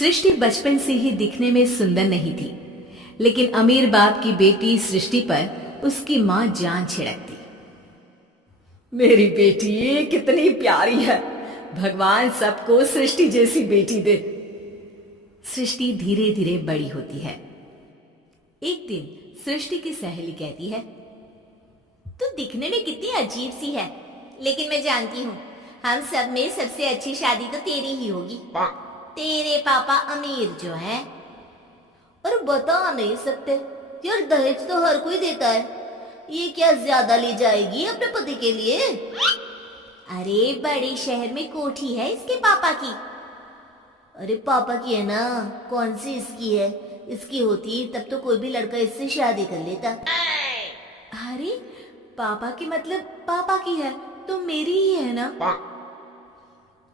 सृष्टि बचपन से ही दिखने में सुंदर नहीं थी, लेकिन अमीर बाप की बेटी सृष्टि पर उसकी माँ जान छिड़कती। मेरी बेटी कितनी प्यारी है, भगवान सबको सृष्टि जैसी बेटी दे। सृष्टि धीरे धीरे बड़ी होती है। एक दिन सृष्टि की सहेली कहती है, तू दिखने में कितनी अजीब सी है, लेकिन मैं जानती हूँ हम सब में सबसे अच्छी शादी तो तेरी ही होगी। तेरे पापा अमीर जो है। और बता नहीं सकते यार, दहेज तो हर कोई देता है, ये क्या ज्यादा ले जाएगी अपने पति के लिए? अरे बड़े शहर में कोठी है इसके पापा की। अरे पापा की है ना, कौन सी इसकी है? इसकी होती तब तो कोई भी लड़का इससे शादी कर लेता। अरे पापा की मतलब पापा की है तो मेरी ही है ना?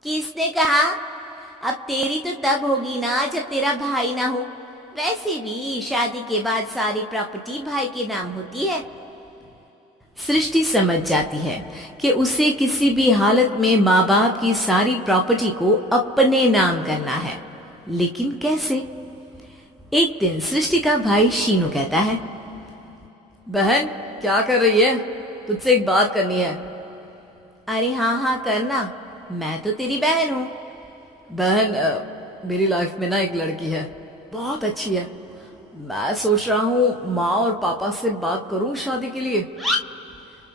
किसने कहा? अब तेरी तो तब होगी ना जब तेरा भाई ना हो। वैसे भी शादी के बाद सारी प्रॉपर्टी भाई के नाम होती है। सृष्टि समझ जाती है कि उसे किसी भी हालत में माँ बाप की सारी प्रॉपर्टी को अपने नाम करना है, लेकिन कैसे? एक दिन सृष्टि का भाई शीनू कहता है, बहन क्या कर रही है? तुझसे एक बात करनी है। अरे हाँ हाँ करना, मैं तो तेरी बहन हूँ। बहन मेरी लाइफ में ना एक लड़की है, बहुत अच्छी है। मैं सोच रहा हूँ माँ और पापा से बात करूँ शादी के लिए।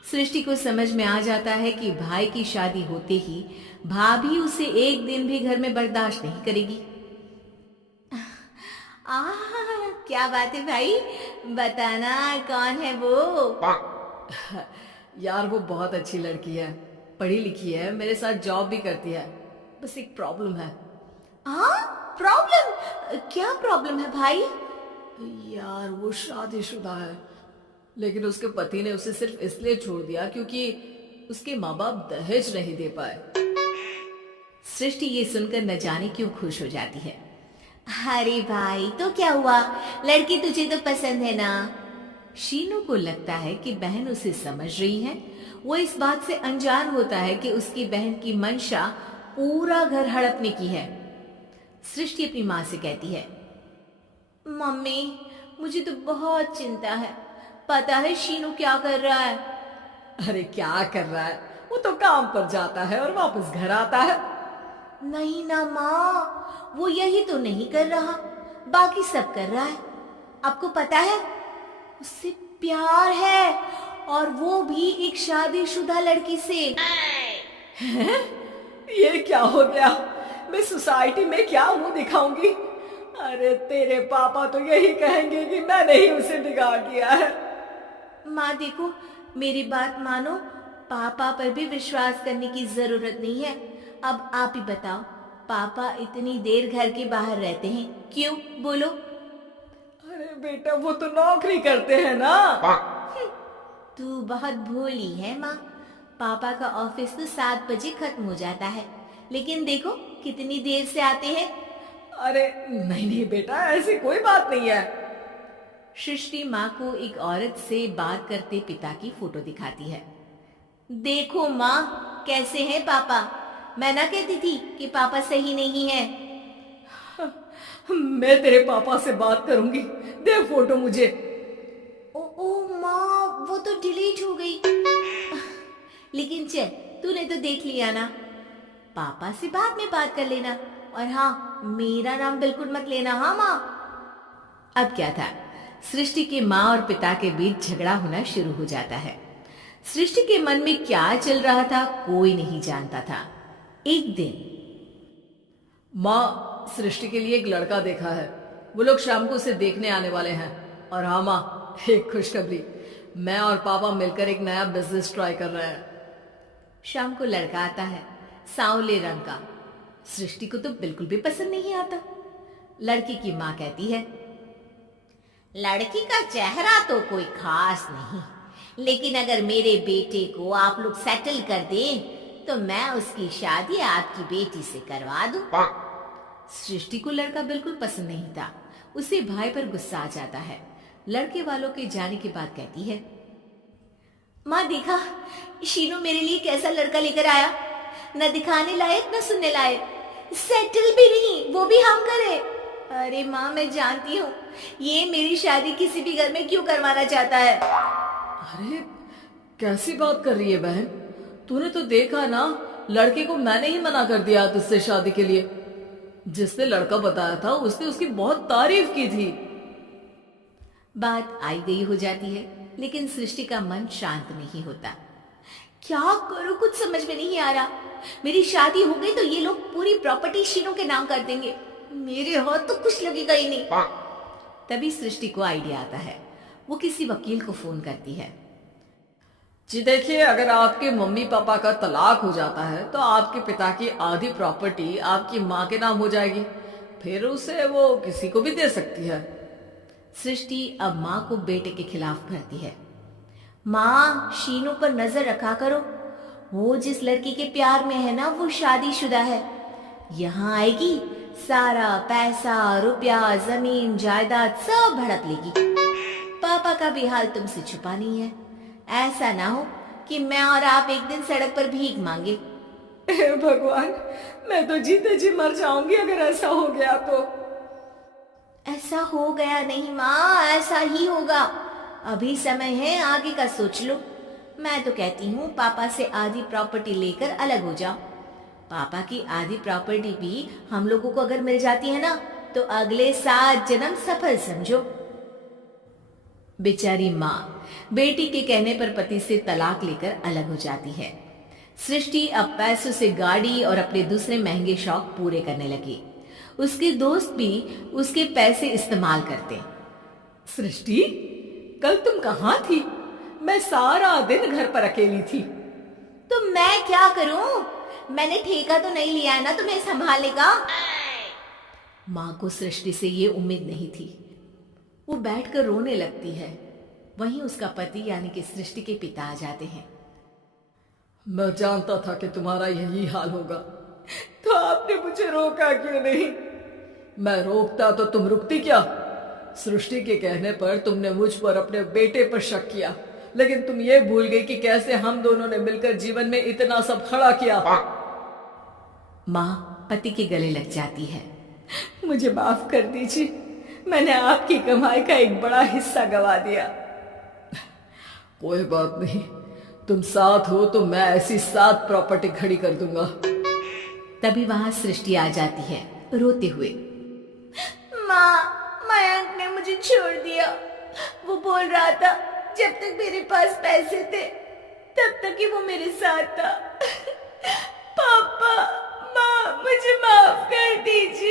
सृष्टि को समझ में आ जाता है कि भाई की शादी होते ही भाभी उसे एक दिन भी घर में बर्दाश्त नहीं करेगी। क्या बात है भाई, बताना कौन है वो? यार वो बहुत अच्छी लड़की है, पढ़ी लिखी है, मेरे साथ जॉब भी करती है। बस एक प्रॉब्लम है। हाँ प्रॉब्लम? क्या प्रॉब्लम है भाई? यार वो शादीशुदा है, लेकिन उसके पति ने उसे सिर्फ इसलिए छोड़ दिया क्योंकि उसके माँ बाप दहेज नहीं दे पाए। सृष्टि ये सुनकर न जाने क्यों खुश हो जाती है। अरे भाई तो क्या हुआ, लड़की तुझे तो पसंद है ना? शीनू को लगता है कि बहन उसे समझ रही है। वो इस बात से अनजान होता है कि उसकी बहन की मंशा पूरा घर हड़पने की है। सृष्टि अपनी माँ से कहती है, मम्मी मुझे तो बहुत चिंता है, पता है शीनू क्या कर रहा है? अरे क्या कर रहा है? वो तो काम पर जाता है और वापस घर आता है। नहीं ना माँ, वो यही तो नहीं कर रहा, बाकी सब कर रहा है। आपको पता है उससे प्यार है, और वो भी एक शादीशुदा लड़की से। हैं? ये क्या हो गया? मैं सोसाइटी में क्या मुंह दिखाऊंगी? अरे तेरे पापा तो यही कहेंगे कि मैंने ही उसे बिगाड़ दिया है। माँ देखो, मेरी बात मानो, पापा पर भी विश्वास करने की जरूरत नहीं है। अब आप ही बताओ, पापा इतनी देर घर के बाहर रहते हैं क्यों? बोलो। अरे बेटा वो तो नौकरी करते हैं ना। तू बहुत भोली है माँ। पापा का ऑफिस तो 7 बजे खत्म हो जाता है, लेकिन देखो कितनी देर से आते हैं। अरे नहीं नहीं बेटा, ऐसी कोई बात नहीं है। सृष्टि माँ को एक औरत से बात करते पिता की फोटो दिखाती है। देखो माँ कैसे हैं पापा, मैं ना कहती थी कि पापा सही नहीं है। मैं तेरे पापा से बात करूंगी, दे फोटो मुझे। ओ माँ, वो तो डिलीट हो गई। लेकिन चल, तूने तो देख लिया ना, पापा से बाद में बात कर लेना। और हाँ, मेरा नाम बिल्कुल मत लेना। हाँ माँ। अब क्या था, सृष्टि के माँ और पिता के बीच झगड़ा होना शुरू हो जाता है। सृष्टि के मन में क्या चल रहा था कोई नहीं जानता था। एक दिन, माँ सृष्टि के लिए एक लड़का देखा है, वो लोग शाम को उसे देखने आने वाले हैं। और हाँ माँ, एक खुशखबरी, मैं और पापा मिलकर एक नया बिजनेस ट्राई कर रहे हैं। शाम को लड़का आता है, सांवले रंग का। सृष्टि को तो बिल्कुल भी पसंद नहीं आता। लड़की की माँ कहती है, लड़की का चेहरा तो कोई खास नहीं, लेकिन अगर मेरे बेटे को आप लोग सेटल कर दें तो मैं उसकी शादी आपकी बेटी से करवा दूं। सृष्टि को लड़का बिल्कुल पसंद नहीं था। उसे भाई पर गुस्सा आ जाता है। लड़के वालों के जाने के बाद कहती है, माँ देखा शीनू मेरे लिए कैसा लड़का लेकर आया, न दिखाने लायक न सुनने लायक, सेटल भी नहीं, वो भी हम करे। अरे माँ, मैं जानती हूँ ये मेरी शादी किसी भी घर में क्यों करवाना चाहता है। अरे कैसी बात कर रही है बहन, तूने तो देखा ना, लड़के को मैंने ही मना कर दिया तुझसे शादी के लिए। जिसने लड़का बताया था उसने उसकी बहुत तारीफ की थी। बात आई गई हो जाती है, लेकिन सृष्टि का मन शांत नहीं होता। क्या करूँ, कुछ समझ में नहीं आ रहा। मेरी शादी हो गई तो ये लोग पूरी प्रॉपर्टी शीनू के नाम कर देंगे, मेरे हाथ तो कुछ लगेगा ही नहीं। तभी सृष्टि को आइडिया आता है। वो किसी वकील को फोन करती है। जी देखिए, अगर आपके मम्मी पापा का तलाक हो जाता है तो आपके पिता की आधी प्रॉपर्टी आपकी माँ के नाम हो जाएगी, फिर उसे वो किसी को भी दे सकती है। सृष्टि अब माँ को बेटे के खिलाफ भरती है। माँ, शीनू पर नजर रखा करो, वो जिस लड़की के प्यार में है ना वो शादीशुदा है। यहाँ आएगी, सारा पैसा रुपया जमीन जायदाद सब भड़प लेगी। पापा का भी हाल तुमसे छुपा नहीं है। ऐसा ना हो कि मैं और आप एक दिन सड़क पर भीख मांगे। हे भगवान, मैं तो जीते जी मर जाऊंगी अगर ऐसा हो गया तो। ऐसा हो गया नहीं माँ, ऐसा ही होगा। अभी समय है, आगे का सोच लो। मैं तो कहती हूँ पापा से आधी प्रॉपर्टी लेकर अलग हो जाओ। पापा की आधी प्रॉपर्टी भी हम लोगों को अगर मिल जाती है ना तो अगले 7 जन्म सफल समझो। बेचारी माँ बेटी के कहने पर पति से तलाक लेकर अलग हो जाती है। सृष्टि अब पैसों से गाड़ी और अपने दूसरे महंगे शौक पूरे करने लगी। उसके दोस्त भी उसके पैसे इस्तेमाल करते। सृष्टि, कल तुम कहाँ थी? मैं सारा दिन घर पर अकेली थी। तो मैं क्या करूं? मैंने ठेका तो नहीं लिया है ना तुम्हें संभालने का। माँ को सृष्टि से ये उम्मीद नहीं थी। वो बैठकर रोने लगती है। वहीं उसका पति यानी कि सृष्टि के पिता आ जाते हैं। मैं जानता था कि तुम्हारा यही हाल होगा, तो आपने मुझे रोका क्यों नहीं? मैं रोकता तो तुम रुकती क्या? सृष्टि के कहने पर तुमने मुझ पर अपने बेटे पर शक किया, लेकिन तुम ये भूल गई कि कैसे हम दोनों ने मिलकर जीवन में इतना सब खड़ा किया। माँ पति के गले लग जाती है। मुझे माफ कर दीजिए, मैंने आपकी कमाई का एक बड़ा हिस्सा गवा दिया। कोई बात नहीं, तुम साथ हो तो मैं ऐसी 7 प्रॉपर्टी खड़ी कर दूंगा। तभी वहां सृष्टि आ जाती है रोते हुए। माँ, मयंक ने मुझे छोड़ दिया। वो बोल रहा था जब तक मेरे पास पैसे थे तब तक ही वो मेरे साथ था। पापा, माँ, मुझे माफ कर दीजिए।